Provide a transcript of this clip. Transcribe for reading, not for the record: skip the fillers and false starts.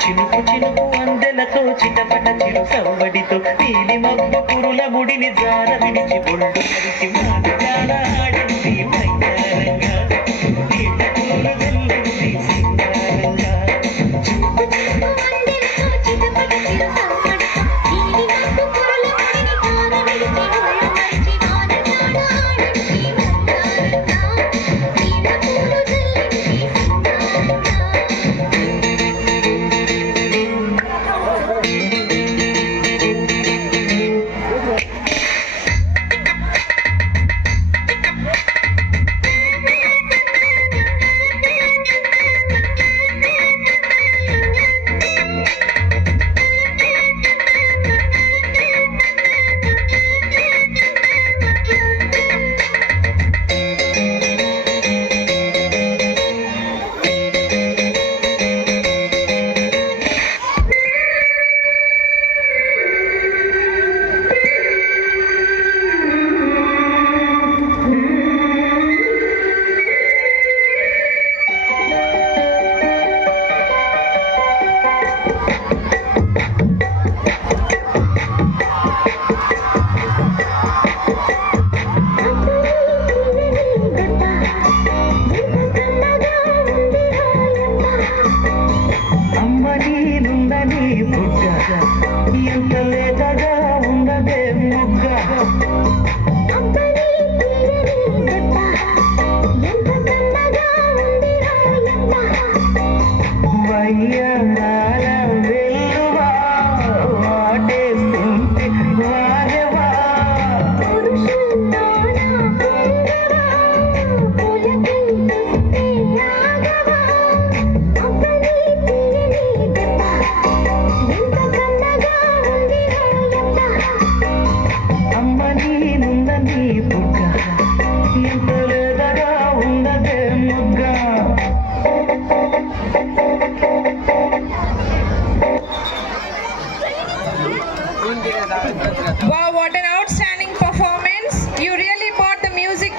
చినుకు చినుకు అందెలతో చిటపట చిరు సవ్వడితో నీలి మబ్బు పురుల ముడిని జార విడిచి బొండు మరిచి మాటగాల ఆడింది మైదానంగా నీళ్ళ పూలు వెల్లింది సింగారంగా చినుకు చినుకు అందెలతో చిటపట చిరు సవ్వడితో నీలి మబ్బు పురుల ముడిని జార విడిచి బొండు మరిచి మాటగాల ఆడింది మైదానంగా నీళ్ళ పూలు వెల్లింది సింగారంగా ఎంత లేతగా ఉండదే మొగ్గ వయ్యాల వెల్లువా వాటేస్తుంటే వారెవా అమ్మ నేనుందని బుగ్గ ఎంత లేతగా ఉండదే మొగ్గ वाह